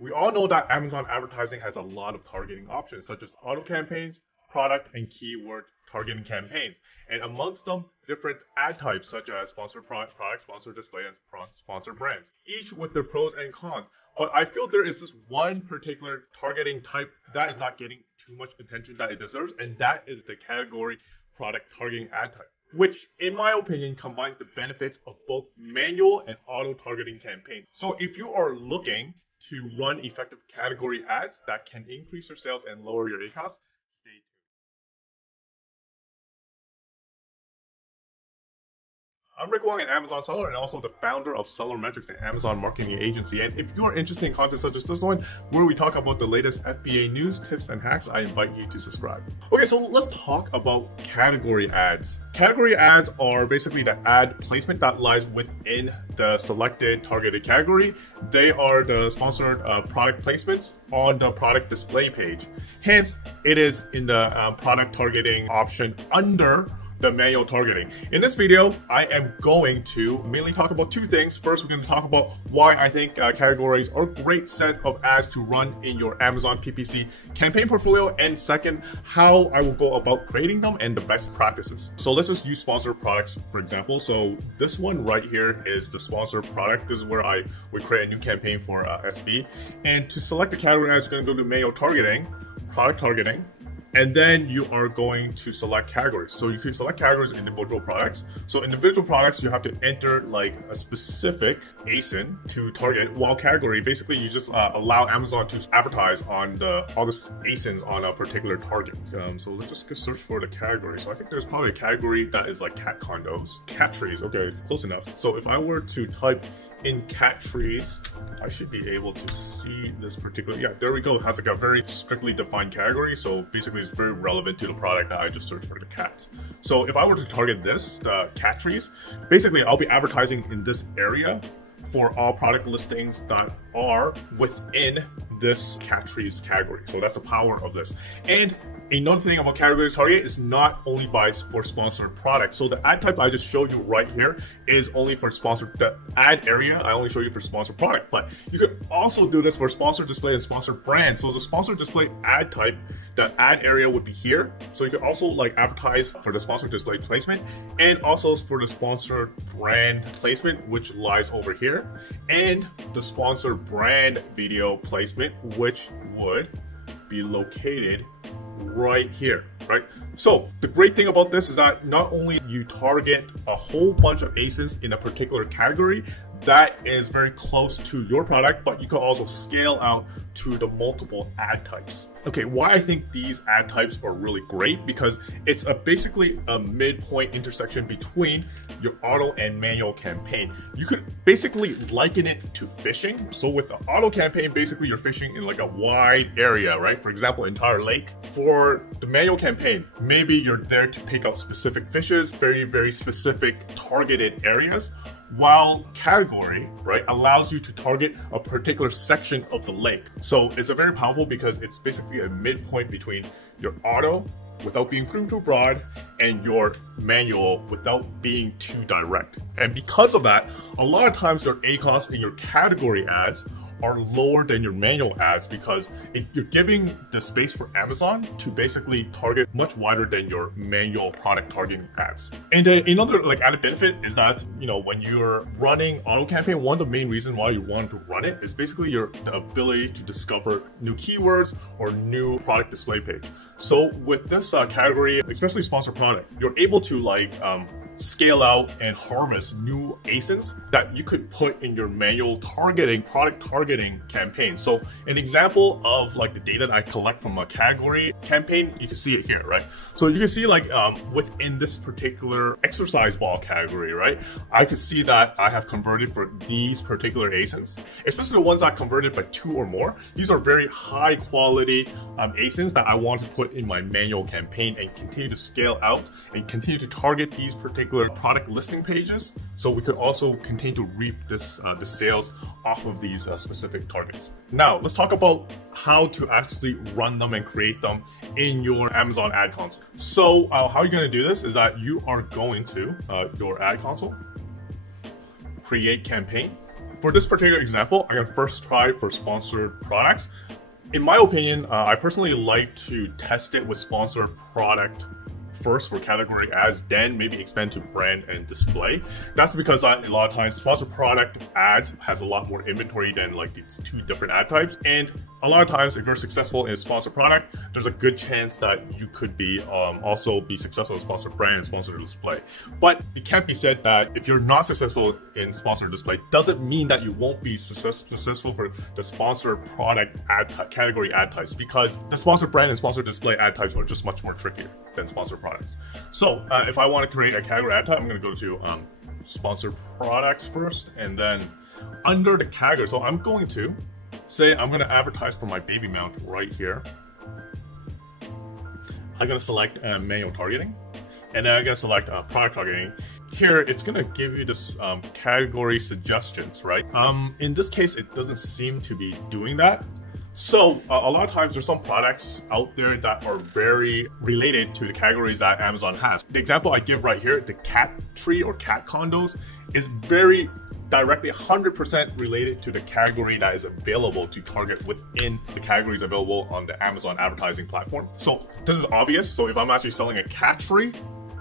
We all know that Amazon advertising has a lot of targeting options, such as auto campaigns, product and keyword targeting campaigns, and amongst them, different ad types such as sponsored products, sponsored display, and sponsored brands, each with their pros and cons. But I feel there is this one particular targeting type that is not getting too much attention that it deserves, and that is the category product targeting ad type, which in my opinion combines the benefits of both manual and auto targeting campaigns. So if you are looking to run effective category ads that can increase your sales and lower your ACoS, stay tuned. I'm Rick Wong, an Amazon seller and also the founder of SellerMetrics, an Amazon marketing agency. And if you are interested in content such as this one, where we talk about the latest FBA news, tips, and hacks, I invite you to subscribe. Okay, so let's talk about category ads. Category ads are basically the ad placement that lies within the selected targeted category. They are the sponsored product placements on the product display page. Hence, it is in the product targeting option under the manual targeting. In this video, I am going to mainly talk about two things. First, we're going to talk about why I think categories are a great set of ads to run in your Amazon PPC campaign portfolio. And second, how I will go about creating them and the best practices. So let's just use sponsored products, for example. So this one right here is the sponsored product. This is where we create a new campaign for SB. And to select the category ads, you're going to go to manual targeting, product targeting, and then you are going to select categories. So you can select categories in individual products. So individual products, you have to enter like a specific ASIN to target, while category, basically you just allow Amazon to advertise on all the ASINs on a particular target. So let's just search for the category. So I think there's probably a category that is like cat condos, cat trees. Okay, close enough. So if I were to type in cat trees, I should be able to see this particular, yeah, there we go. It has like a very strictly defined category. So basically it's very relevant to the product that I just searched for, the cats. So if I were to target this, the cat trees, basically I'll be advertising in this area for all product listings that are within this cat trees category. So that's the power of this. And another thing about categories target is not only for sponsored products. So the ad type I just showed you right here is only for sponsored, the ad area I only show you for sponsored product, but you could also do this for sponsored display and sponsored brand. So the sponsored display ad type, the ad area would be here. So you could also like advertise for the sponsored display placement and also for the sponsored brand placement, which lies over here, and the sponsored brand video placement, which would be located right here, right? So the great thing about this is that not only you target a whole bunch of ASINs in a particular category that is very close to your product, but you can also scale out to the multiple ad types. Okay, why I think these ad types are really great, because it's basically a midpoint intersection between your auto and manual campaign. You could basically liken it to fishing. So with the auto campaign, basically you're fishing in like a wide area, right? For example, entire lake. For the manual campaign, maybe you're there to pick out specific fishes, very, very specific targeted areas, while category, right, allows you to target a particular section of the lake. So it's a very powerful because it's basically a midpoint between your auto without being too broad and your manual without being too direct. And because of that, a lot of times your ACoS in your category ads are lower than your manual ads, because you're giving the space for Amazon to basically target much wider than your manual product targeting ads. And another like added benefit is that, you know, when you're running auto campaign, one of the main reasons why you want to run it is basically the ability to discover new keywords or new product display page. So with this category, especially sponsored product, you're able to like scale out and harvest new ASINs that you could put in your manual targeting, product targeting campaign. So an example of like the data that I collect from a category campaign, you can see it here, right? So you can see like within this particular exercise ball category, right? I could see that I have converted for these particular ASINs, especially the ones I converted by 2 or more. These are very high quality ASINs that I want to put in my manual campaign and continue to scale out and continue to target these particular product listing pages, so we could also continue to reap this the sales off of these specific targets. Now let's talk about how to actually run them and create them in your Amazon ad console. So how you're going to do this is that you are going to your ad console, create campaign, for this particular example, I'm gonna first try for sponsored products. In my opinion, I personally like to test it with sponsored product first for category ads, then maybe expand to brand and display. That's because a lot of times sponsored product ads has a lot more inventory than like these two different ad types. And a lot of times if you're successful in sponsored product, there's a good chance that you could be also be successful in sponsored brand and sponsored display. But it can't be said that if you're not successful in sponsored display, doesn't mean that you won't be successful for the sponsored product category ad types, because the sponsored brand and sponsored display ad types are just much more trickier than sponsored products. So if I want to create a category ad type, I'm going to go to sponsored products first, and then under the category, so I'm going to say I'm going to advertise for my baby mount right here. I'm going to select manual targeting, and then I'm going to select product targeting. Here, it's going to give you this category suggestions, right? In this case, it doesn't seem to be doing that. So a lot of times there's some products out there that are very related to the categories that Amazon has. The example I give right here, the cat tree or cat condos, is very directly 100% related to the category that is available to target within the categories available on the Amazon advertising platform. So this is obvious. So if I'm actually selling a cat tree,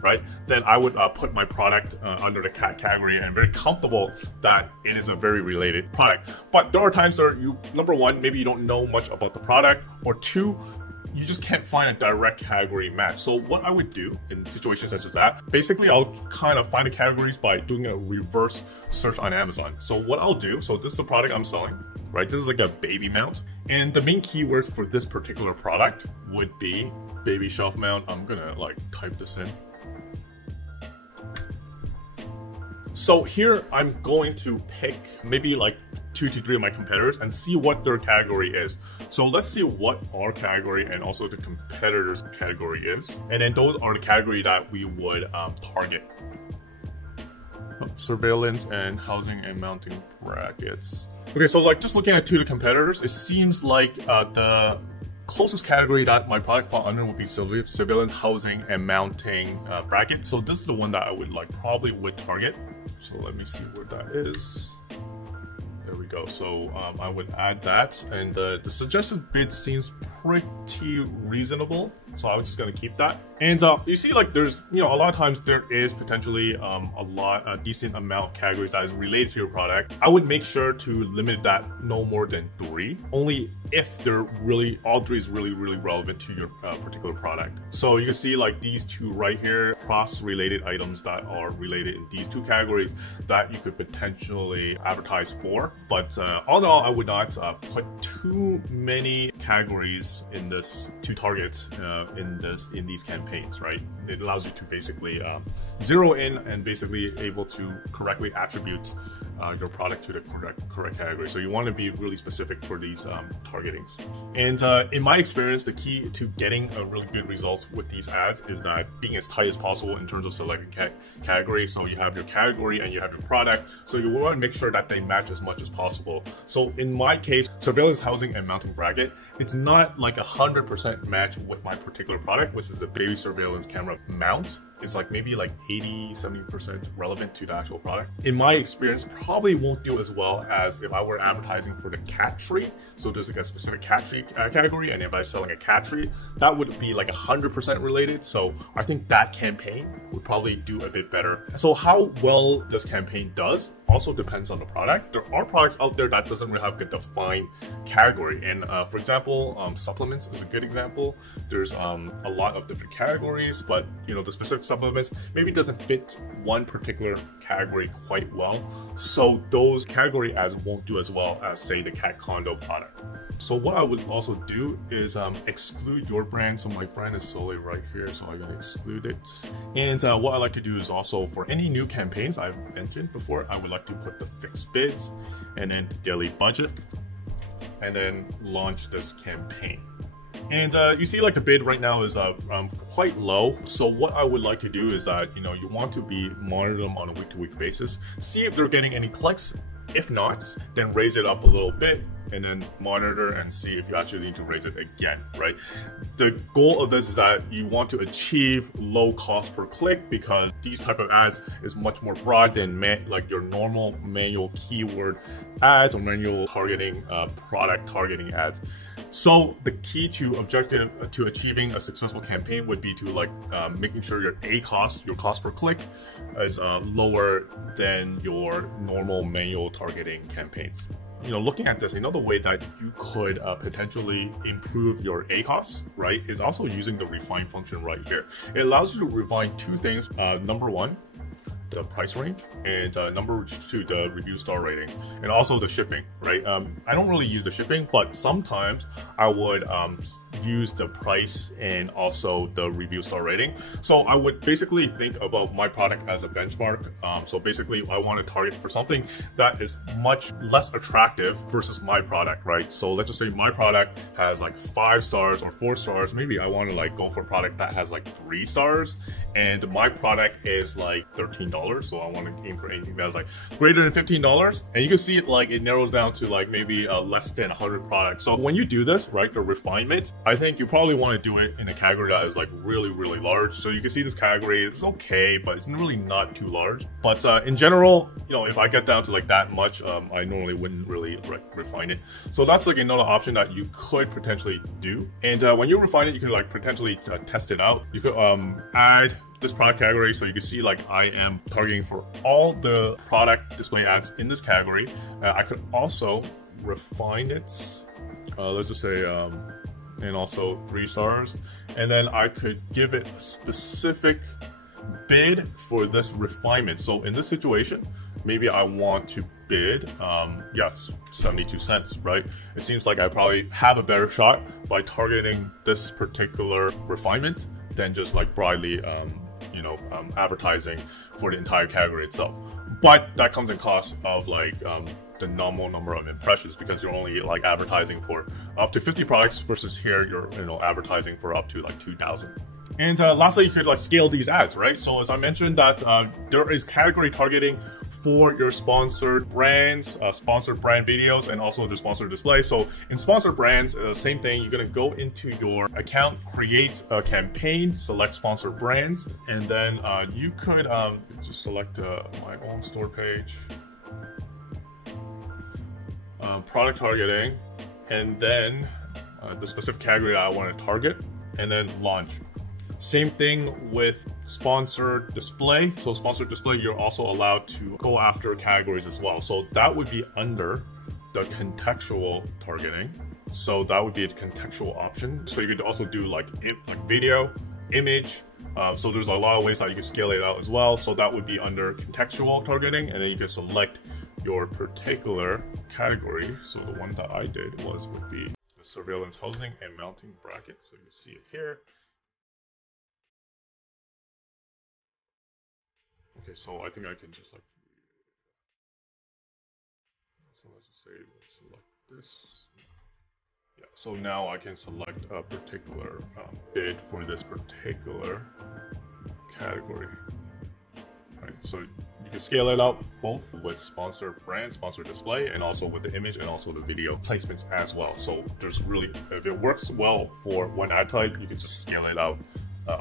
right, then I would put my product under the cat category, and I'm very comfortable that it is a very related product. But there are times where number one, maybe you don't know much about the product, or two, you just can't find a direct category match. So what I would do in situations such as that, basically I'll kind of find the categories by doing a reverse search on Amazon. So what I'll do, so this is the product I'm selling, right? This is like a baby mount. And the main keywords for this particular product would be baby shelf mount. I'm gonna like type this in. So here I'm going to pick maybe like 2 to 3 of my competitors and see what their category is. So let's see what our category and also the competitors' category is. And then those are the category that we would target. Surveillance and housing and mounting brackets. Okay, so like just looking at 2 of the competitors, it seems like the closest category that my product fall under would be surveillance, housing, and mounting bracket. So this is the one that I would probably would target. So let me see where that is. There we go. So I would add that, and the suggested bid seems pretty reasonable. So I was just gonna keep that. And you see, like there's a lot of times there is potentially a decent amount of categories that is related to your product. I would make sure to limit that no more than 3, only if they're really all 3 is really relevant to your particular product. So you can see like these 2 right here, cross-related items that are related in these 2 categories that you could potentially advertise for. But all in all, I would not put too many categories in this to target in these campaigns, right? It allows you to basically zero in and basically able to correctly attribute your product to the correct category. So you want to be really specific for these targetings. And in my experience, the key to getting a really good results with these ads is that being as tight as possible in terms of selecting category. So you have your category and you have your product. So you want to make sure that they match as much as possible. So in my case, surveillance, housing, and mounting bracket, it's not like 100% match with my particular product, which is a baby surveillance camera mount. It's like maybe like 80-70% relevant to the actual product. In my experience, probably won't do as well as if I were advertising for the cat tree. So there's like a specific cat tree category, and if I was selling a cat tree, that would be like 100% related. So I think that campaign would probably do a bit better. So how well this campaign does also depends on the product. There are products out there that doesn't really have a defined category. And for example, supplements is a good example. There's a lot of different categories, but the specific supplements maybe doesn't fit one particular category quite well. So those category ads won't do as well as say the cat condo product. So what I would also do is exclude your brand. So my brand is solely right here, so I'm gonna exclude it. And what I like to do is also for any new campaigns I've mentioned before, I would like to put the fixed bids and then the daily budget and then launch this campaign. And you see like the bid right now is quite low. So what I would like to do is that, you want to be monitor them on a week-to-week basis, see if they're getting any clicks. If not, then raise it up a little bit and then monitor and see if you actually need to raise it again, right? The goal of this is that you want to achieve low cost per click, because these type of ads is much more broad than like your normal manual keyword ads or manual targeting, product targeting ads. So the key to objective to achieving a successful campaign would be to like making sure your your cost per click, is lower than your normal manual targeting campaigns. You know, looking at this, another way that you could potentially improve your ACoS, right, is also using the refine function right here. It allows you to refine two things. Number one, the price range, and number two, the review star ratings, and also the shipping, right? I don't really use the shipping, but sometimes I would use the price and also the review star rating. So I would basically think about my product as a benchmark. So basically I want to target for something that is much less attractive versus my product, right? So let's just say my product has like 5 stars or 4 stars. Maybe I want to like go for a product that has like 3 stars, and my product is like $13. So I want to aim for anything that's like greater than $15. And you can see it like it narrows down to like maybe less than 100 products. So when you do this, right, the refinement, I think you probably want to do it in a category that is like really, really large. So you can see this category, it's okay, but it's really not too large. But in general, you know, if I get down to like that much, I normally wouldn't really refine it. So that's like another option that you could potentially do. And when you refine it, you could like potentially test it out. You could add this product category, so you can see like I am targeting for all the product display ads in this category. I could also refine it, let's just say and also 3 stars, and then I could give it a specific bid for this refinement. So in this situation, maybe I want to bid yes, 72 cents, right? It seems like I probably have a better shot by targeting this particular refinement than just like broadly you know, advertising for the entire category itself. But that comes in cost of like the normal number of impressions, because you're only like advertising for up to 50 products versus here you're, you know, advertising for up to like 2,000. And lastly, you could like scale these ads, right? So as I mentioned that there is category targeting for your sponsored brands, sponsored brand videos, and also the sponsored display. So in sponsored brands, same thing, you're gonna go into your account, create a campaign, select sponsored brands, and then you could just select my own store page, product targeting, and then the specific category I want to target, and then launch. Same thing with sponsored display. So sponsored display, you're also allowed to go after categories as well. So that would be under the contextual targeting. So that would be a contextual option. So you could also do like video, image. So there's a lot of ways that you can scale it out as well. So that would be under contextual targeting, and then you can select your particular category. So the one that I did would be the surveillance housing and mounting bracket. So you see it here. Okay, so I think I can just like, so let's just say let's select this. Yeah, so now I can select a particular bid for this particular category. Right, so you can scale it out both with sponsored brand, sponsored display, and also with the image and also the video placements as well. So there's really, if it works well for one ad type, you can just scale it out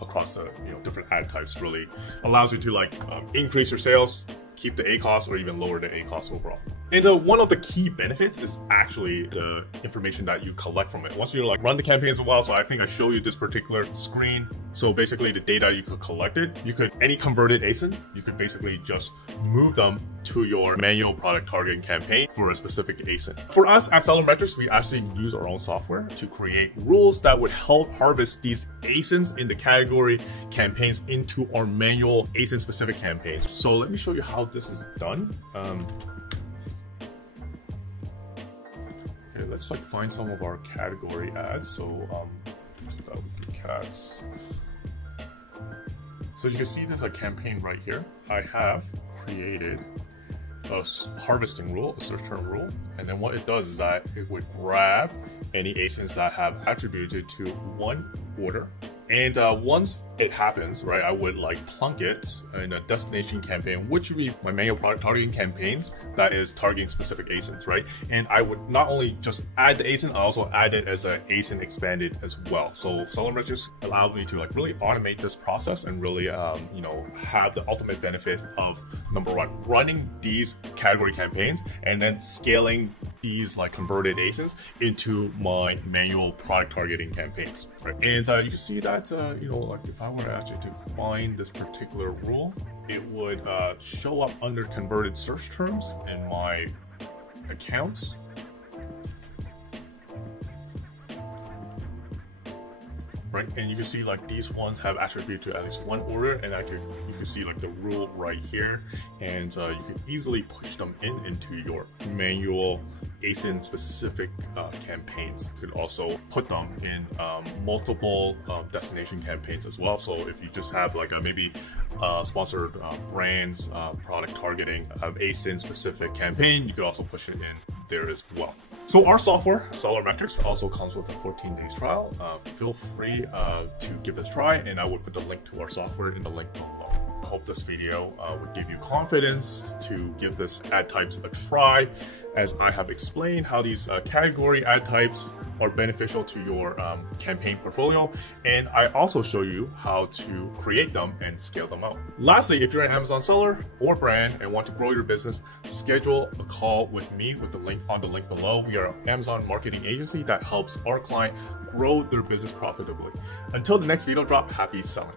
across the different ad types. Really allows you to like increase your sales, keep the ACoS, or even lower the ACoS overall. And one of the key benefits is actually the information that you collect from it. Once you like run the campaigns a while, so I think I show you this particular screen. So basically the data you could collect it, any converted ASIN, you could basically just move them to your manual product targeting campaign for a specific ASIN. For us at SellerMetrics, we actually use our own software to create rules that would help harvest these ASINs in the category campaigns into our manual ASIN specific campaigns. So let me show you how this is done. Okay, let's like find some of our category ads. So that would be cats. So you can see there's a campaign right here. I have created a harvesting rule, a search term rule, and then what it does is that it would grab any ASINs that have attributed to one order And once it happens, right, I would like plunk it in a destination campaign, which would be my manual product targeting campaigns that is targeting specific ASINs, right? And I would not only just add the ASIN, I also add it as an ASIN expanded as well. So SellerMetrics allowed me to like really automate this process and really, you know, have the ultimate benefit of number one, running these category campaigns and then scaling these like converted ASINs into my manual product targeting campaigns, right? And you can see that, you know, like if I were actually to find this particular rule, it would show up under converted search terms in my account. Right, and you can see like these ones have attributed to at least one order, and you can see like the rule right here, and you can easily push them into your manual ASIN specific campaigns. You could also put them in multiple destination campaigns as well. So if you just have like a maybe sponsored brands product targeting ASIN specific campaign, you could also push it in there as well. So our software, SellerMetrics, also comes with a 14 days trial. Feel free to give this a try, and I will put the link to our software in the link below. I hope this video would give you confidence to give this ad types a try, as I have explained how these category ad types are beneficial to your campaign portfolio, and I also show you how to create them and scale them out. Lastly, if you're an Amazon seller or brand and want to grow your business, schedule a call with me with the link on the link below. We are an Amazon marketing agency that helps our client grow their business profitably. Until the next video drop, happy selling.